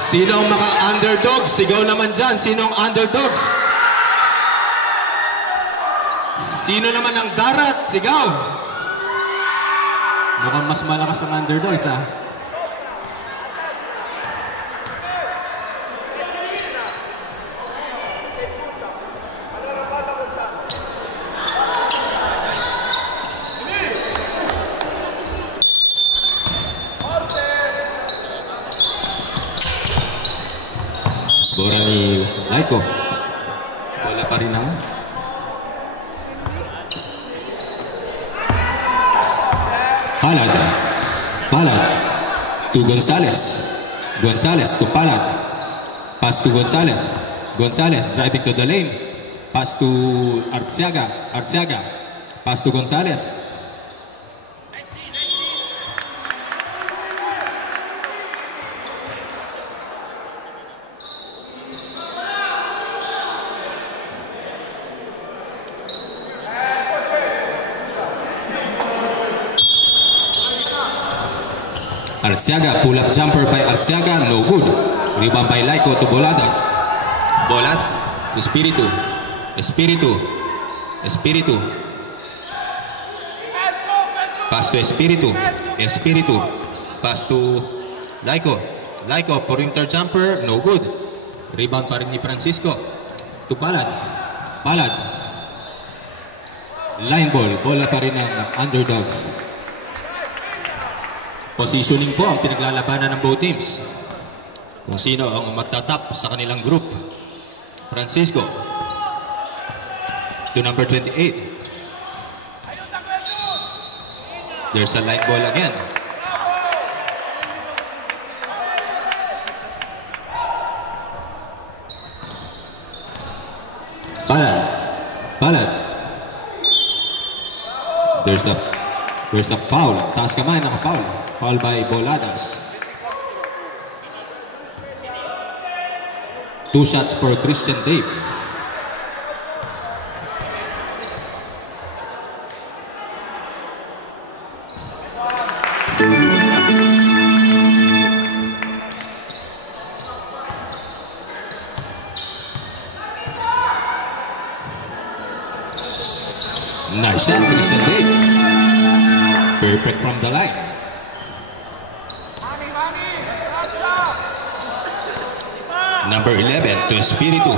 Sino ang mga underdogs? Sigaw naman dyan. Sino ang underdogs? Sino naman ang darat? Sigaw! Mukhang mas malakas ang underdogs, ha? Bora ni Laiko. Wala pa rin naman. Palad. Palad. To Gonzales. Gonzales to Palad. Pass to Gonzales. Gonzales driving to the lane. Pass to Arciaga. Arciaga. Pass to Gonzales. Arciaga, pull-up jumper by Arciaga, no good. Rebound by Laiko to Boladas. Boladas to Espiritu. Espiritu. Espiritu. Pass to Espiritu. Espiritu. Pass to Laiko. Laiko, perimeter jumper, no good. Rebound pa rin ni Francisco. To Palad. Palad. Line ball. Bola pa rin ng underdogs. Positioning po ang pinaglalabanan ng both teams. Kung sino ang magtatap sa kanilang group. Francisco. To number 28. There's a line ball again. Palad. Palad. There's a foul. Taas kamay, naka-foul. Foul by Boladas. 2 shots for Christian Dave. Nice shot, Christian Dave. Perfect from the line. Number 11 to Espiritu.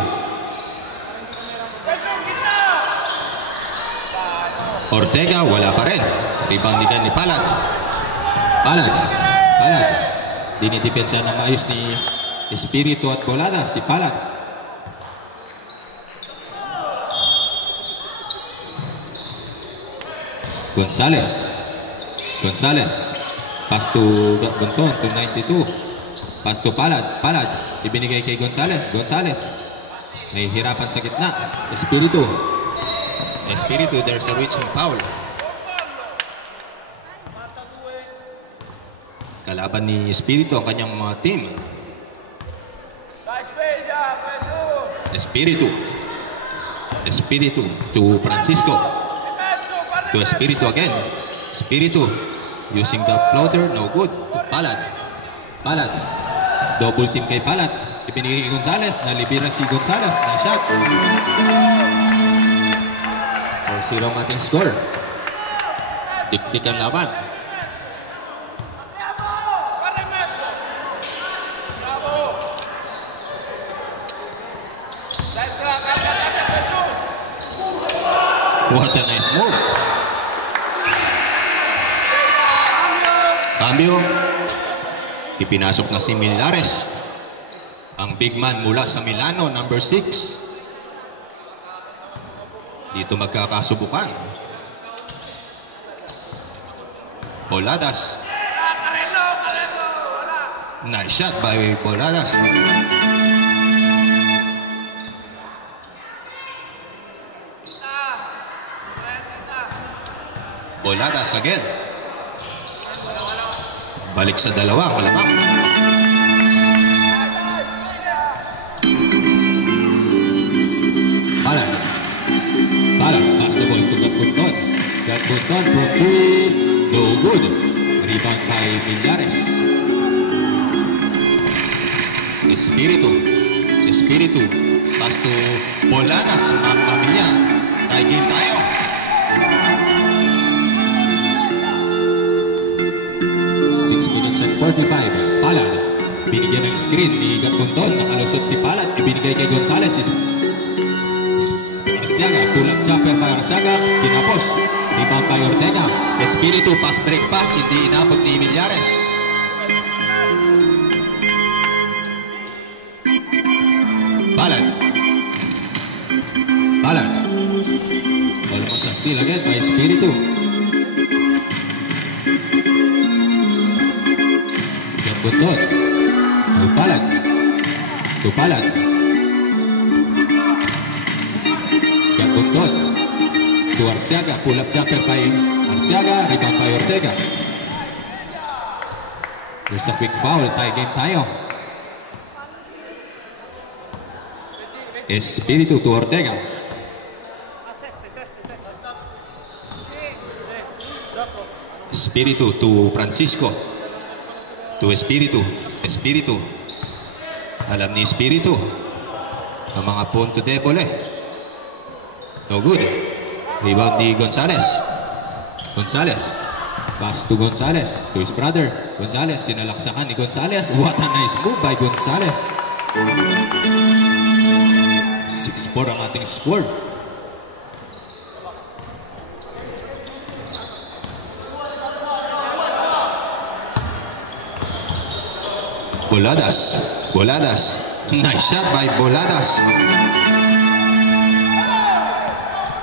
Ortega, wala pa rin. Rebound din ni Palad. Palad. Palad. Dinidepensa na maayos ni Espiritu at Boladas, si Palad. Gonzales. Gonzales. Pass to Bunton to 92. Pass to Palad. Palad. Ibinigay kay Gonzales. Gonzales. May hirapan sa gitna. Espiritu. Espiritu, there's a reaching foul. Kalaban ni Espiritu ang kanyang mga team. Espiritu. Espiritu to Francisco. To Espiritu again. Espiritu. Using the floater, no good. To Palad. Palad. Double team kay Palad. Ibinigay kay Gonzales. Nalibira si Gonzales. Na shot. 4-0 ang ating score. Dikdik ang laban. What a nice move. Cambio. Ipinasok na si Milares. Ang big man mula sa Milano, number 6. Dito magkakasubukan. Boladas. Nice shot by Boladas. Boladas again. Balik sa dalawa, malamang. Palad. Palad. Pass the ball to Gatbunton. Gatbunton from 3. No good. Rebound by Millares. Espiritu. Espiritu. Pass to Boladas. Mamma mia. Tie game tayo. Minutes and 45. Palad. Binigyan ng screen ni Gatpunton. Nakalusot si Palad. Ibinigay kay Gonzales. Arciaga. Pull up jumper by Arciaga. Kinapos. Rebound by Ortega. Espiritu. Pass break pass. Hindi inabot ni Millares. Palad. Palad. Almost a steal again by Espiritu. Gatpunton. Palad. To Palad. Gatpunton. To Arciaga. Pull up jumper by Arciaga. Rebound by Ortega. There's a quick foul. Tie game tayo. Espiritu to Ortega. Espiritu to Francisco. To Espiritu. Espiritu. Alam ni Espiritu. Ang mga punto debole. No good. Rebound ni Gonzales. Gonzales. Pass to Gonzales. To his brother. Gonzales. Sinalaksakan ni Gonzales. What a nice move by Gonzales. 6-4 ang ating score. Boladas. Boladas. Nice shot by Boladas.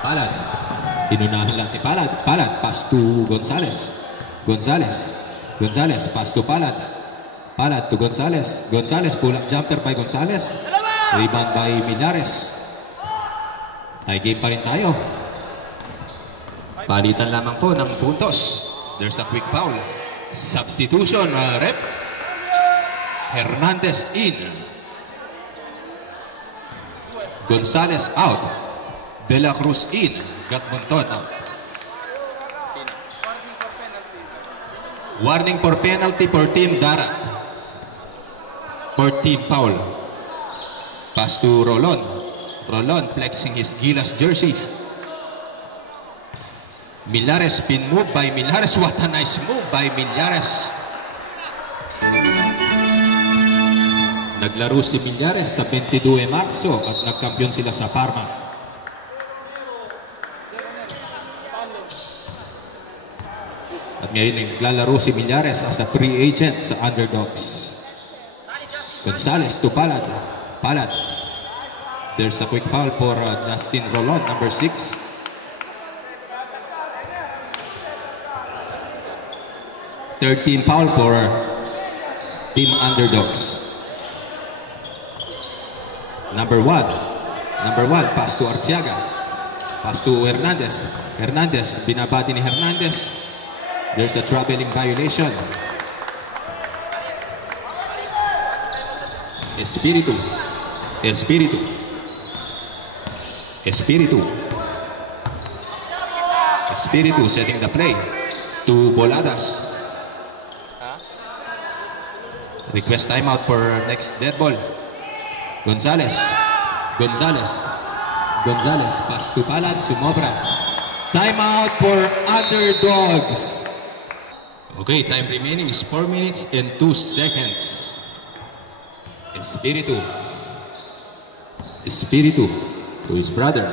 Palad. Inunahan lang ni Palad. Palad. Pass to Gonzales. Gonzales. Gonzales. Pass to Palad. Palad to Gonzales. Gonzales. Pull up jumper by Gonzales. Rebound by Millares. Tie game pa rin tayo. Palitan lamang po ng puntos. There's a quick foul. Substitution, rep. Hernandez in. Gonzales out. De La Cruz in. Gatpunton out. Warning for penalty for Team Darat. For Team Paul. Pass to Rolon. Rolon flexing his Gilas jersey. Millares, pin move by Millares. What a nice move by Millares. Naglaro si Millares sa 22 Marso at nagkampiyon sila sa Parma. At ngayon naglalaro si Millares as a free agent sa Underdogs. Gonzales to Palad. Palad. There's a quick foul for Justin Rolon, number 6. Third team foul for Team Underdogs. Number 1. Number 1, pass to Arciaga. Pass to Hernandez. Hernandez, binabati ni Hernandez. There's a traveling violation. Espiritu. Espiritu. Espiritu. Espiritu setting the play to Boladas. Request timeout for next dead ball. Gonzales. Gonzales. Gonzales. Pass to Palad. Sumobra. Timeout for Underdogs. Okay, time remaining is 4 minutes and 2 seconds. Espiritu. Espiritu. To his brother.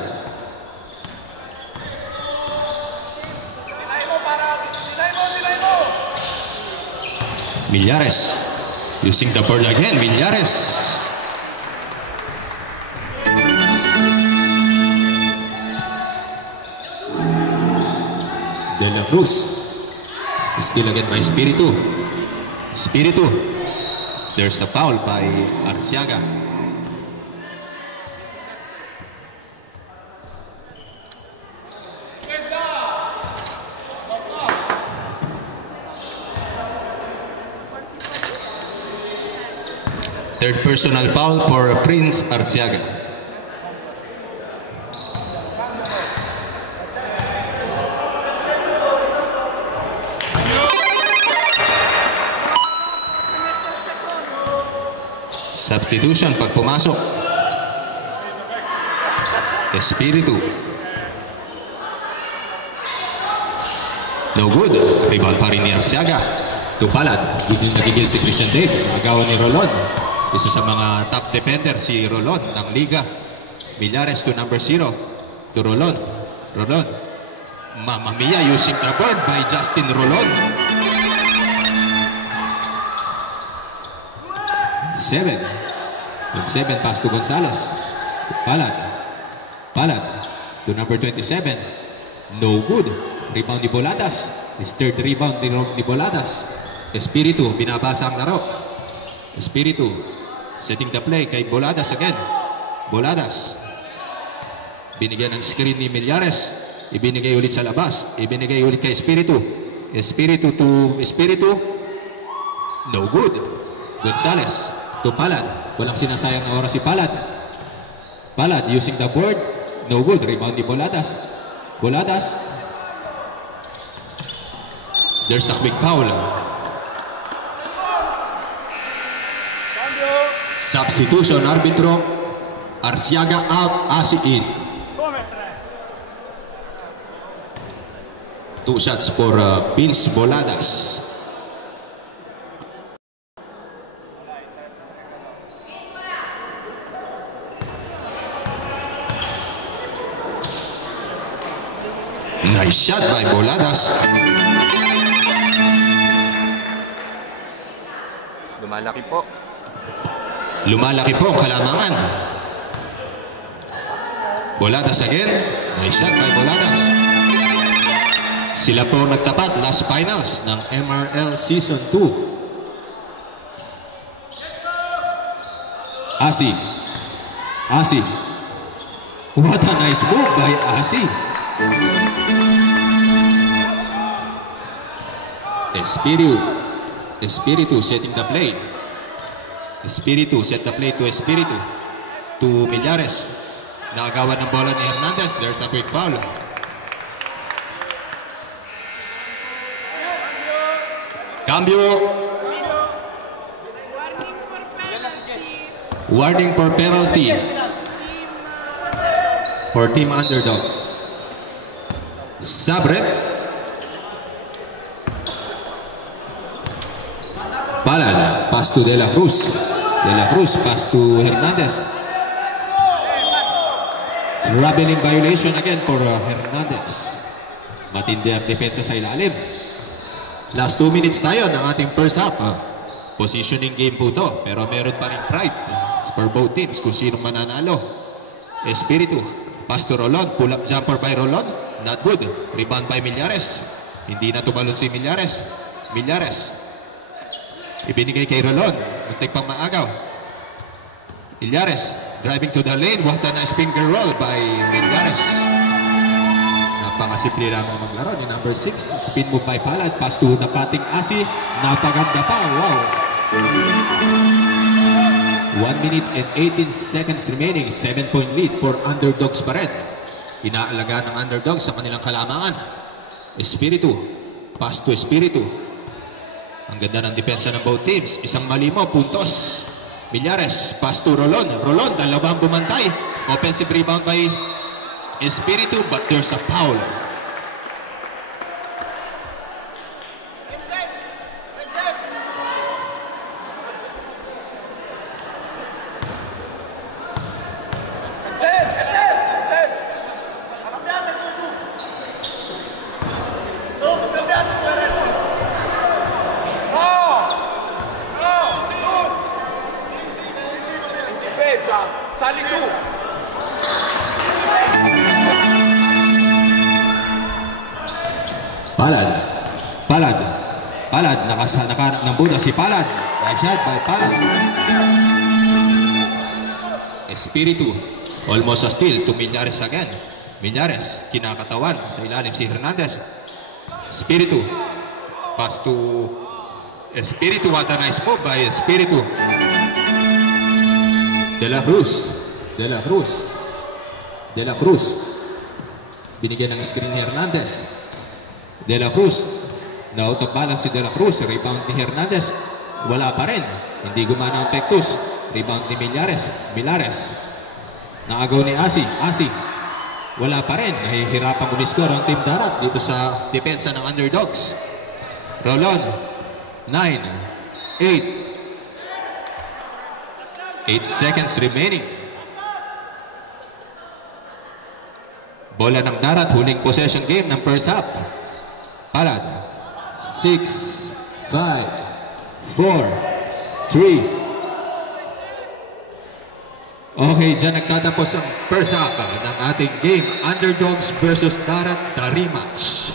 Millares. Using the ball again. Millares. De La Cruz. Still again by Espiritu. Espiritu. There's the foul by Arciaga. Third personal foul for Prince Arciaga. Substitution pag pumasok. Espiritu. No good. Rebound pa rin ni Arsiaga. To Palad. Hindi nagigil si Christian Dave. Agawan ni Rolon. Isa sa mga top defender si Rolon ng Liga. Millares to number 0. To Rolon. Rolon. Mamma Mia using the board by Justin Rolon. 7. And 7 pass to Gonzales. Palad. Palad. To number 27. No good. Rebound ni Boladas. His third rebound ni Boladas. Espiritu, binabasa ang laro. Espiritu, setting the play kay Boladas again. Boladas. Binigyan ng screen ni Millares. Ibinigay ulit sa labas. Ibinigay ulit kay Espiritu. Espiritu to Espiritu. No good. Gonzales to Palad. Walang sinasayang na oras si Palad. Palad using the board. No good. Rebound ni Boladas. Boladas. There's a quick foul. Substitution, arbitro. Arsiaga out, Asi in. 2 shots for Vince Boladas. Nice shot by Boladas. Lumalaki po. Lumalaki po ang kalamangan. Boladas again. Nice shot by Boladas. Sila po nagtapat last finals ng MRL Season 2. Asi. Asi. What a nice move by Asi. Espiritu setting the play. Espiritu set the play to Espiritu. To Millares. Nakagawan ng bola ni Hernandez. There's a quick foul. Cambio. Warning for penalty. For team underdogs. Sabre. Palad. Pass to De La Cruz. De La Cruz. Pass to Hernandez. Traveling violation again for Hernandez. Matindi ang depensa sa ilalim. Last 2 minutes tayo ng ating first half. Positioning game po to. Pero meron pa rin pride for both teams kung sino mananalo. Espiritu. Pass to Rolon. Pull up jumper by Rolon. Not good. Rebound by Millares. Hindi na tumalon si Millares. Millares. Ibinigay kay Rolon. Muntik pang maagaw. Millares. Driving to the lane. What a nice finger roll by Millares. Napakasimple lang ang maglaro ni number 6. Spin move by Palad. Pass to the cutting Asi. Napaganda pa. Wow. 1 minute and 18 seconds remaining. 7-point lead for underdogs pa rin. Inaalagaan ng underdogs sa kanilang kalamangan. Espiritu. Pass to Espiritu. Ang ganda ng depensa ng both teams. Isang mali mo, puntos. Millares, pass to Rolon. Rolon, dalawang bumantay. Offensive rebound by Espiritu, but there's a foul. Sali tu. Palad. Palad. Palad. Nakahanap ng buta si Palad. Nice shot by Palad. Espiritu. Almost a steal to Millares again. Millares. Kinakatawan sa ilalim si Hernandez. Espiritu. Pass to Espiritu. What a nice move by Espiritu. De La Cruz. De La Cruz. De La Cruz. Binigyan ng screen ni Hernandez. De La Cruz. Na out of balance si De La Cruz. Rebound ni Hernandez. Wala pa rin. Hindi gumana ang Pectus. Rebound ni Milares. Naagaw ni Asi. Wala pa rin. Nahihirapang umiskor ang Team Darat dito sa Depensa ng Underdogs. Rolon. 9, 8 seconds remaining. Bola ng Darat, huling possession game ng first half. Palad. 6, 5, 4, 3. Okay, dyan nagtatapos ang First half ng ating game, Underdogs versus Darat, the rematch.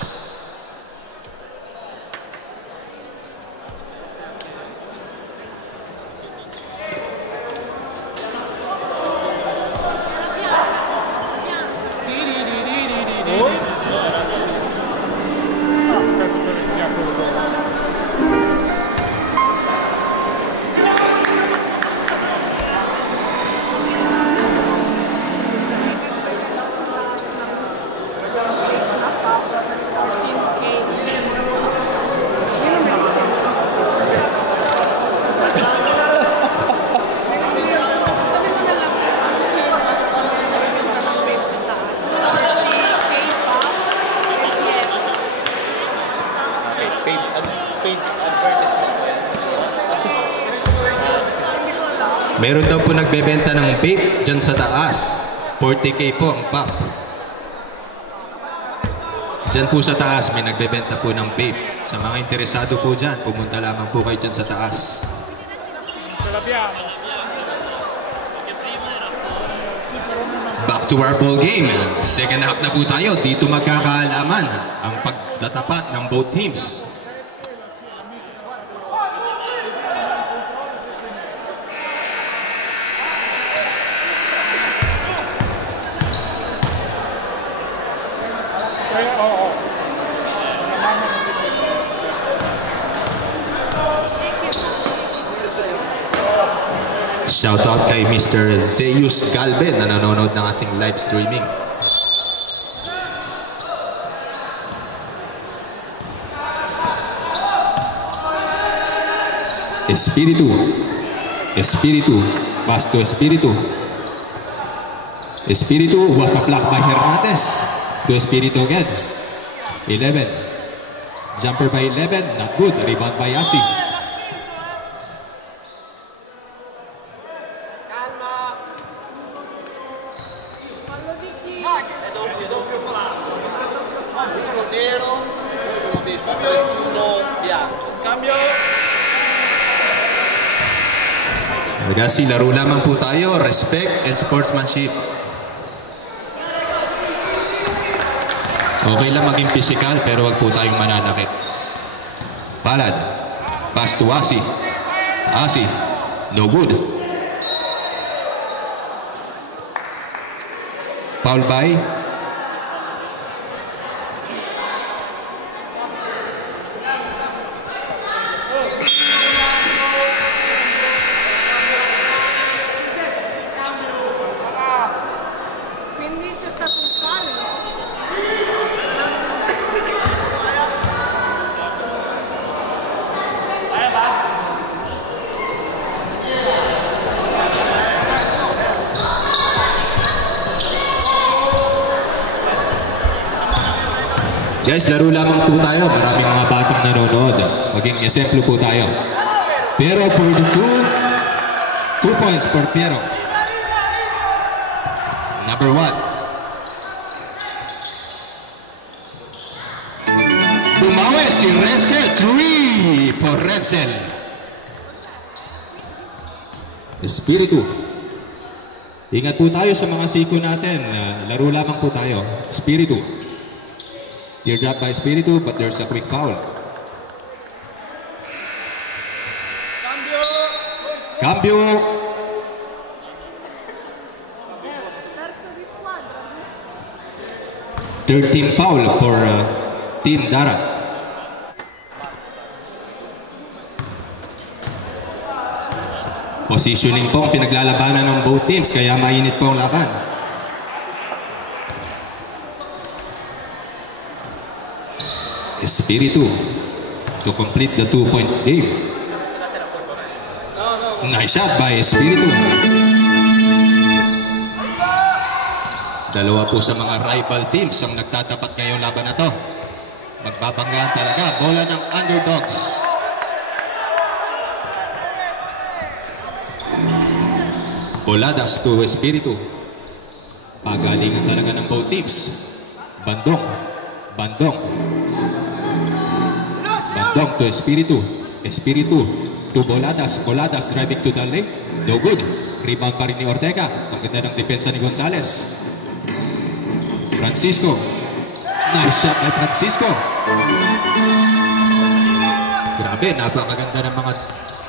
Meron daw po nagbebenta ng vape dyan sa taas. 40k po ang pop. Dyan po sa taas may nagbebenta po ng vape. Sa mga interesado po dyan, pumunta lamang po kayo dyan sa taas. Back to our ball game. Second half na po tayo. Dito magkakaalaman ang pagtatapat ng both teams. Shoutout kay Mr. Zeus Galvin na nanonood ng ating live streaming. Espiritu, pass to Espiritu. What a block by Hernates. To Espiritu again. 11. Jumper by 11, not good. Rebound by Asi. Kasi laro lamang po tayo, respect and sportsmanship. Okay lang maging physical pero wag po tayong mananakit. Palad, pass to Asi. No good. Foul by Guys, laro lamang po tayo. Maraming mga batang nanonood. Maging esemplo po tayo. Pero for the 2 points for Piero. Number 1. Bumawi si Renzel. 3 for Renzel. Espiritu. Ingat po tayo sa mga siko natin. Laro lamang po tayo. Espiritu. Teardrop by Espiritu, but there's a quick foul. Cambio. 13 foul for Team Darat. Positioning po ang pinaglalabanan ng both teams, kaya mainit po ang laban. Espiritu to complete the 2-point game. Nice shot by Espiritu. Dalawa po sa mga rival teams ang nagtatapat ngayong laban na to. Magbabanggaan talaga, bola ng underdogs. Boladas to Espiritu. Pagalingan talaga ng both teams. Bandong. Bandong to Espiritu. Espiritu to Boladas. Boladas driving to the lane. No good. Rebound pa rin ni Ortega. Ang ganda ng depensa ni Gonzales. Francisco. Nice shot by Francisco. Grabe, napakaganda ng mga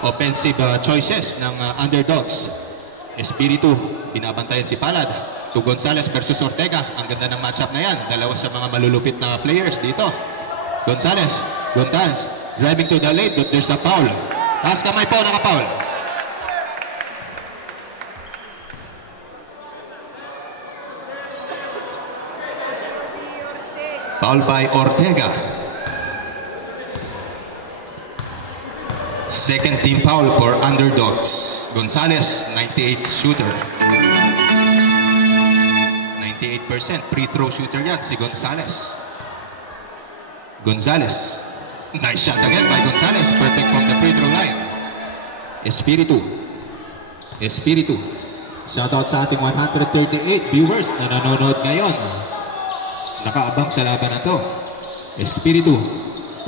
offensive choices ng underdogs. Espiritu, binabantayan si Palad. To Gonzales versus Ortega. Ang ganda ng matchup na yan. Dalawa sa mga malulupit na players dito. Gonzales, driving to the lane. There's a foul. Taas kamay po, naka-foul. Foul by Ortega. Second team foul for underdogs. Gonzales, 98 shooter. 98% free throw shooter yan si Gonzales. Gonzales. Nice shot again by Gonzales. Perfect from the free throw line. Espiritu. Espiritu. Shoutout sa ating 138 viewers na nanonood ngayon. Nakaabang sa laban na to. Espiritu.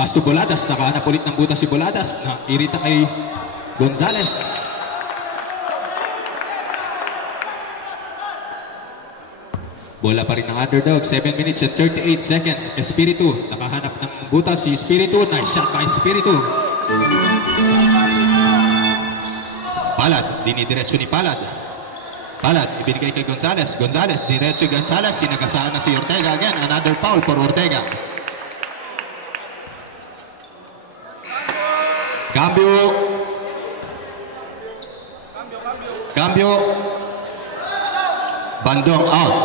Pass to Boladas. Nakahanap ulit ng butas si Boladas. Nairita kay Gonzales. Bola pa rin ng underdog. 7 minutes and 38 seconds. Espiritu. Nakahanap ng butas si Espiritu. Nice shot by Espiritu. Palad. Dinidiretso ni Palad. Palad. Ibinigay kay Gonzales. Gonzales. Diretso Gonzales. Sinagasaan na si Ortega again. Another foul for Ortega. Cambio. Cambio. Bandong out.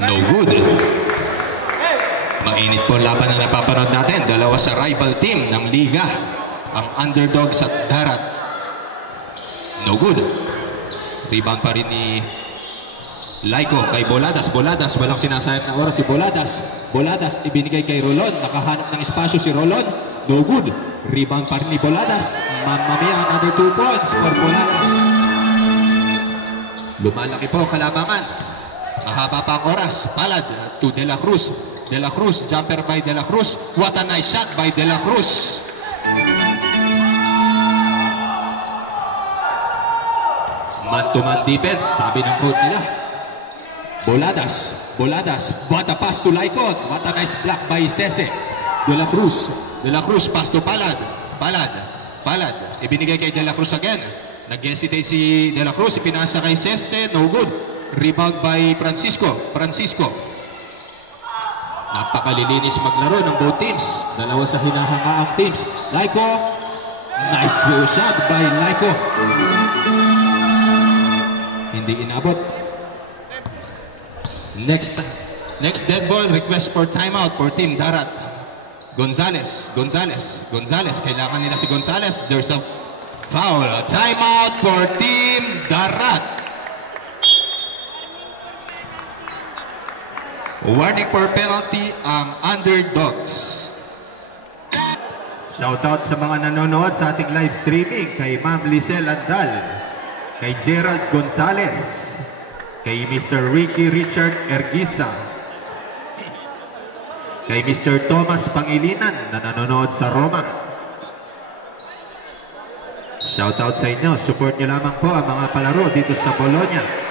No good. Mainit po ang laban na napapanood natin. Dalawa sa rival team ng liga. Ang underdogs at Darat. No good. Rebound pa rin ni Laiko kay Boladas. Boladas, walang sinasayang na oras si Boladas. Boladas, ibinigay kay Rolon. Nakahanap ng espasyo si Rolon. No good. Rebound pa rin ni Boladas. Mamma mia, another 2 points for Boladas. Lumalaki po kalabangan. Mahaba pa ang oras. Palad to De La Cruz. De La Cruz, jumper by De La Cruz. What a nice shot by De La Cruz. Man-to-man defense, sabi ng coach nila. Boladas. Boladas. What a pass to Laicot. What a nice block by Sese. De La Cruz. De La Cruz, pass to Palad. Palad. Palad. Ibinigay kay De La Cruz again. Nag-hesitate si De La Cruz. Ipinasa kay Sese. No good. Rebound by Francisco. Francisco. Napakalilinis maglaro ng both teams. Dalawa sa hinahangaang teams. Laiko. Nice shot by Laiko. Hindi inabot. Next dead ball. Request for timeout for Team Darat. Gonzales. Gonzales. Gonzales. Kailangan nila si Gonzales. There's a foul. A timeout for Team Darat. Warning for penalty ang underdogs. Shoutout sa mga nanonood sa ating live streaming kay Ma'am Lisel Andal, kay Gerald Gonzales, kay Mr. Ricky Richard Erguisa, kay Mr. Thomas Pangilinan na nanonood sa Roma. Shoutout sa inyo. Support nyo lamang po ang mga palaro dito sa Bologna.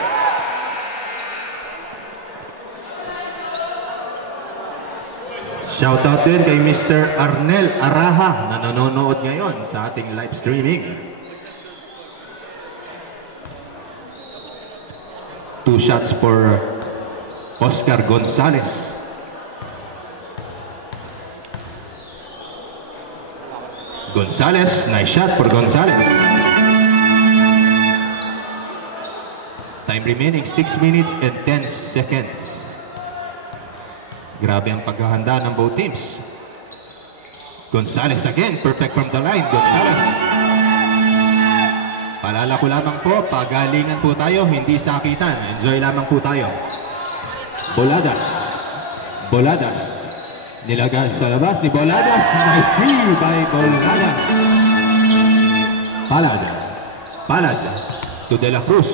Shoutout din kay Mr. Arnel Araha na nanonood ngayon sa ating live streaming. 2 shots for Oscar Gonzales. Gonzales, nice shot for Gonzales. Time remaining 6 minutes and 10 seconds. Grabe ang paghahanda ng both teams. Gonzales again, perfect from the line. Gonzales. Paalala ko lamang po, pagalingan po tayo, hindi sakitan. Enjoy lamang po tayo. Boladas. Boladas. Nilagay sa labas ni Boladas. Nice free by Boladas. Palad. Palad. To De La Cruz.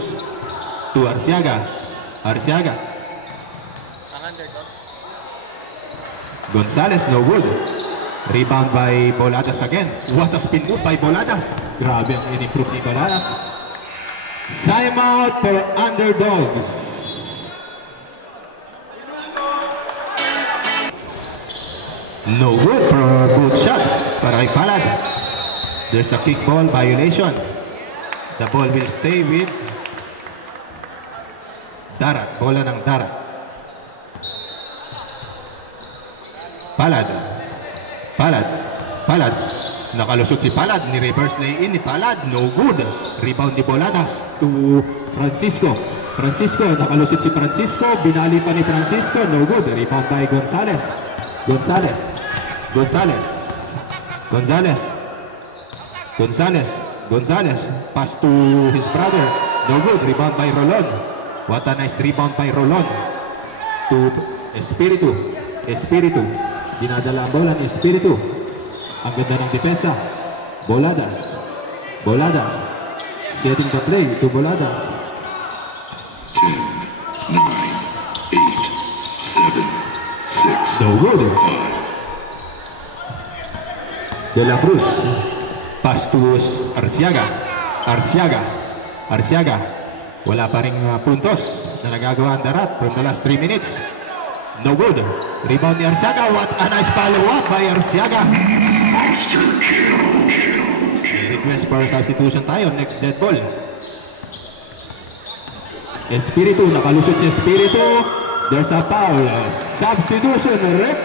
To Arciaga. Arciaga. Gonzales, no good. Rebound by Boladas again. What a spin move by Boladas. Grabe ang in-improve ni Boladas. Time out for underdogs. No good for both shots. Para kay Palad. There's a kick ball violation. The ball will stay with Darat. Bola ng Darat. Palad. Palad. Palad. Nakalusot si Palad. Ni-reverse lay-in ni Palad. No good. Rebound ni Boladas. To Francisco. Francisco. Nakalusot si Francisco. Binali pa ni Francisco. No good. Rebound by Gonzales. Gonzales. Gonzales. Gonzales. Gonzales. Gonzales. Pass to his brother. No good. Rebound by Rolon. What a nice rebound by Rolon. To Espiritu. Espiritu. Dinadala ang bola ni Espiritu. Ang ganda ng depensa. Boladas. Boladas. Setting the play to Boladas. 10, 9, 8, 7, 6, No good. 5. De La Cruz. Pass to Arciaga. Arciaga. Arciaga. Wala pa ring puntos na nagagawa ang Darat from the last 3 minutes. No good. Rebound ni Arciaga. What a nice follow-up by Arciaga. Request for substitution tayo. Next dead ball. Espiritu. Nakalusot si Espiritu. There's a foul. Substitution. Rep.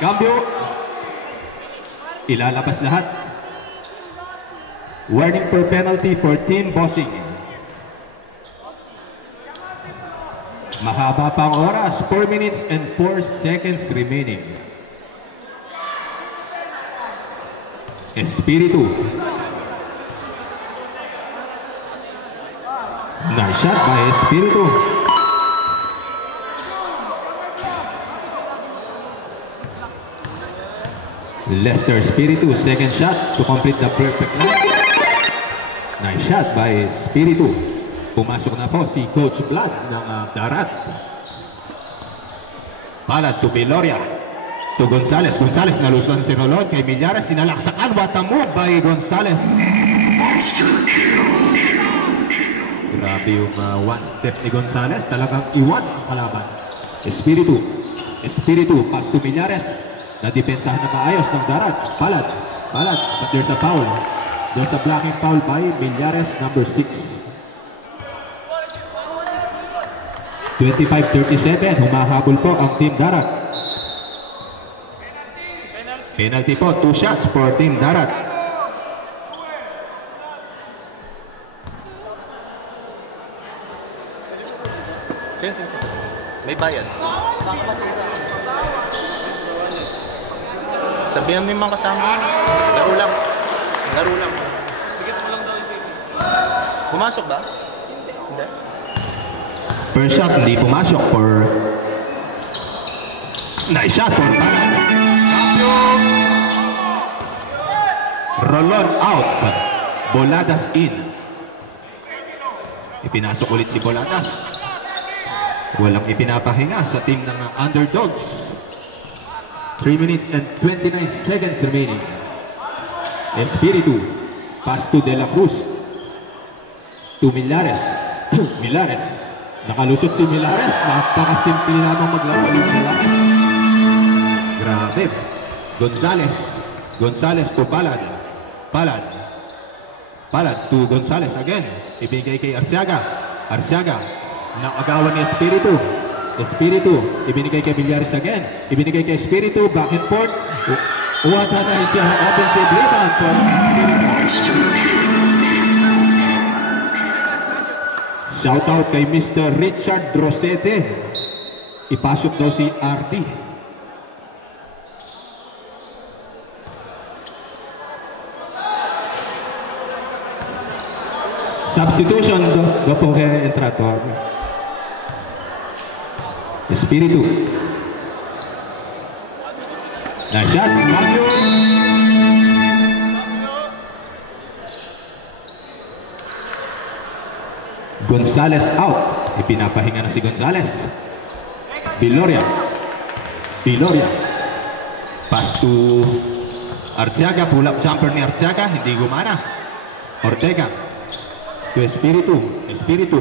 Cambio. Ilalabas lahat. Warning per penalty for team bossing. Mahaba pang oras. 4 minutes and 4 seconds remaining. Espiritu. Nice shot by Espiritu. Lester Espiritu, second shot to complete the perfect line. Nice shot by Espiritu. Pumasok na po si Coach Vlad ng Darat. Palad to Viloria. To Gonzales. Gonzales nalusuan si Rolon kay Millares. Sinalaksakan. What a move by Gonzales. Grabe yung one step ni Gonzales. Talagang iwan ang kalaban. Espiritu. Espiritu, pass to Millares. Nadepensahan na maayos ng Darat. Palad. Palad. But there's a foul. There's a blocking foul by Millares, number 6. 25-37. Humahabol po ang Team Darat. Penalty po. 2 shots for Team Darat. Sige. May bayad. Sabihan mo yung mga kasama. Laro lang. Laro lang. Pumasok ba? Hindi. First shot, hindi pumasok for... Nice shot for Palad. Rolon out. Boladas in. Ipinasok ulit si Boladas. Walang ipinapahinga sa team ng underdogs. 3 minutes and 29 seconds remaining. Espiritu. Pass to De La Cruz. To Millares. Millares. Nakalusot si Millares. Napakasimple lamang maglaro ng Millares. Grabe. Gonzales. Gonzales to Palad. Palad. Palad to Gonzales again. Ibigay kay Arciaga. Arciaga. Nakagawan ni Espiritu. Espiritu. Ibinigay kay Millares again. Ibinigay kay Espiritu. Back and forth. What a nice offensive rebound for Espiritu. Shout out kay Mr. Richard Rosete. Ipasok daw si RD. Substitution dopo che è entrato. Espiritu. Nice shot. Cambio. Gonzales out. Ipinapahinga na si Gonzales. Viloria. Pass to Arciaga. Pull up jumper ni Arciaga. Hindi gumana. Ortega. To Espiritu.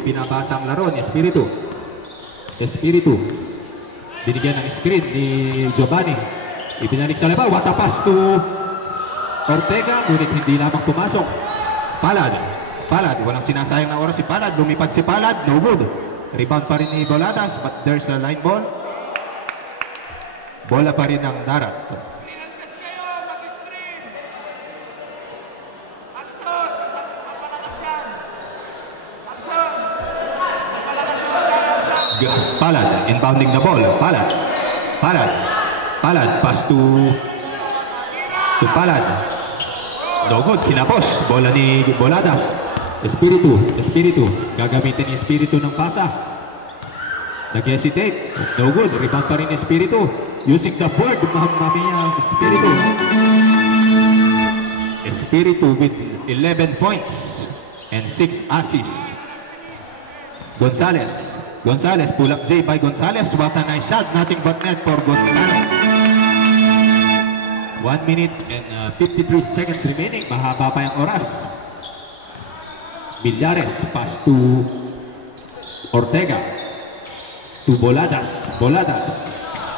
Pinabasa ang laro ni Espiritu. Binigyan ng screen ni Giovanni. Ibinalik sa labas. What a pass to Ortega. Ngunit hindi lamang pumasok. Palad. Walang sinasayang na oras si Palad. Lumipad si Palad. No good. Rebound pa rin ni Boladas. But there's a line ball. Bola pa rin ang darat. Palad, inbounding the ball. Palad, pass to Palad. No good, kinapos. Bola ni Boladas. Espiritu. Gagamitin ni Espiritu ng pasa. Nag-hesitate. No good, rebound pa rin ni Espiritu. Using the board, mamaya Espiritu with 11 points and 6 assists. Gonzales, pull up J by Gonzales. What a nice shot. Nothing but net for Gonzales. 1 minute and 53 seconds remaining. Mahaba pa yung oras. Villares, pass to Ortega. To Boladas.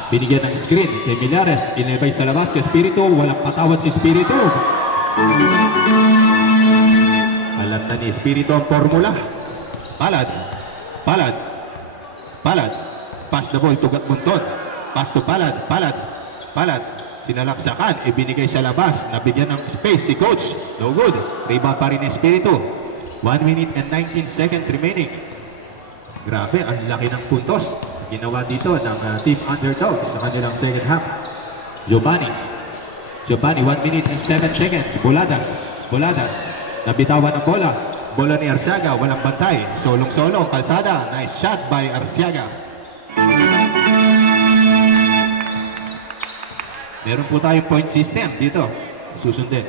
Binigyan ng screen kay Villares. Inebay sa labas kay Espiritu. Walang patawad si Espiritu. Alam na ni Espiritu ang formula. Palad. Pass the ball to Gatmuntot. Pass to Palad. Sinalaksakan. Ibinigay sa labas. Nabigyan ng space si coach. No good. Rebound pa rin Espiritu. 1 minute and 19 seconds remaining. Grabe, ang laki ng puntos ginawa dito ng Team Underdogs sa kanilang second half. Giovanni, 1 minute and 7 seconds. Boladas. Nabitawan ang bola. Bola ni Arciaga, walang bantay. Solong-solo, kalsada. Nice shot by Arciaga. Meron po tayong point system dito. Susundin.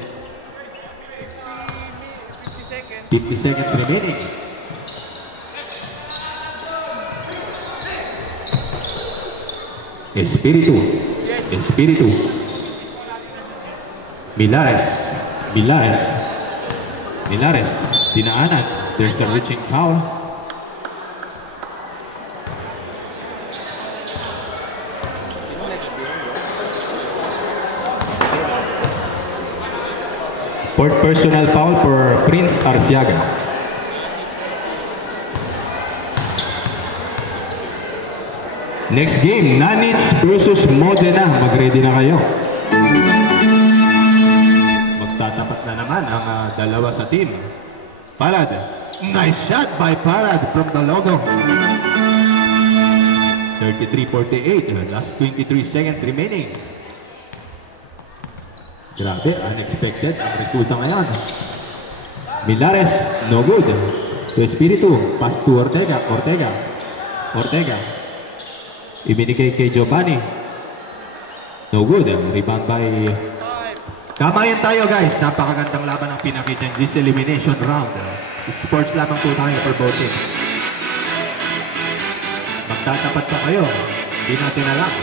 50 seconds remaining. Espiritu. Milares. Dinaanan. There's a reaching foul. Fourth personal foul for Prince Arciaga. Next game, Nanits versus Modena. Mag-ready na kayo. Magtatapat na naman ang dalawa sa team. Palad. Nice shot by Palad from the logo. 33-48. Last 23 seconds remaining. Grabe, unexpected ang resulta ngayon. Milares, no good. To Espiritu, pass to Ortega. Ibinigay kay Giovanni. No good. Rebound by... Kamayan tayo guys. Napakagandang laban ang pinakita this elimination round. Sports lamang po tayo for voting. Magtatapat pa kayo. Hindi natin alam.